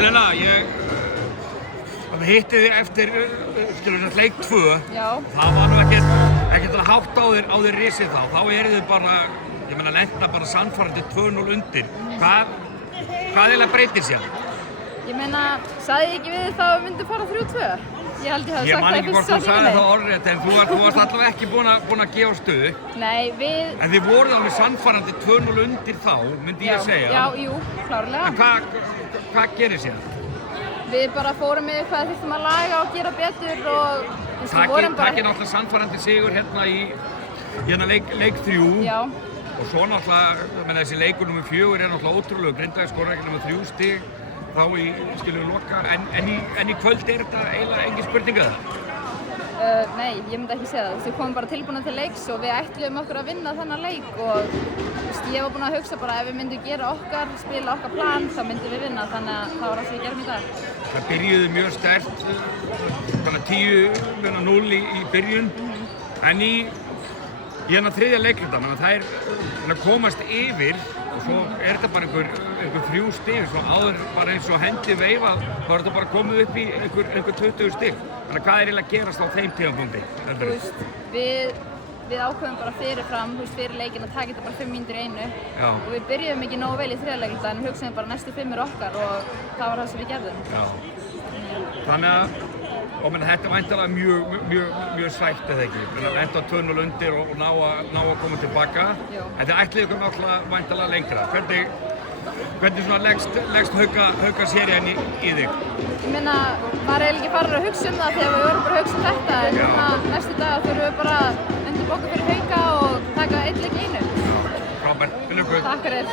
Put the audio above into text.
Helena, ég hitti þig eftir leik 2. Já. Það var nú ekkert að hátt á þér risið þá. Þá eru þið bara, ég meina, lenda bara sannfærandi 2-0 undir. Hvað eiginlega breytir sér? Ég meina, sagði ég ekki við þá að við myndum fara 3-2? Ég held ég hafi sagt Ég man það ekki hvort þú sagði það orðrétt, en þú varst allavega ekki búin að gefa stuðu. Nei, En þið voruð alveg sannfærandi 2-0 undir þá, myndi ég að segja. Já, jú, klárlega. En hvað gerir sér? Við bara fórum með hvað þurftum að laga og gera betur og við vorum bara... Takk náttúrulega sannfærandi sigur hérna í leik 3. Já. Og svo náttúrulega, þessi leikur nr. 4 er náttúrulega ótrúlega. Grindavík skorar ekki nr. 3 stig þá loka. En í kvöld er þetta eiginlega engin spurning að það? Nei, ég myndi ekki segja það. Við komum bara tilbúna til leiks og við ætluðum okkur að vinna þennan leik og ég var búin að hugsa bara ef við myndum gera spila okkar plan, þá myndum við vinna, þannig að það var það sem við gerum í dag. Það byrjuði mjög sterkt, 10-0 í byrjun, en í þriðja leikluta, það er komast yfir og svo er þetta bara einhver 3 stig, svo áður bara eins og hendi veifað, þá er þetta bara komið upp í einhver 20 stig. Þannig hvað er eiginlega að gerast á þeim tímapunkti? Við ákveðum bara fyrirfram, fyrir leikinn að taka þetta bara 5 mínútur í einu. Já. Og við byrjuðum ekki nógu vel í þriðja leikluta en hugsaðum bara næstu 5 er okkar og það var það sem við gerðum. Já. Þannig að þetta er væntanlega mjög sætt eða ekki. Enda 2-0 undir og ná að koma tilbaka. Þetta ætlið ykkur náttúrulega væntanlega lengra. Hvernig svona leggst Hauka-serían í þig? Ég meina, maður er ekki farin að hugsa það þegar við vorum bara að hugsa þetta en núna næstu dag þurfum við bara að undirbóka fyrir Hauka og taka einn leik í einu. Frábært, til lukku. Takk fyrir.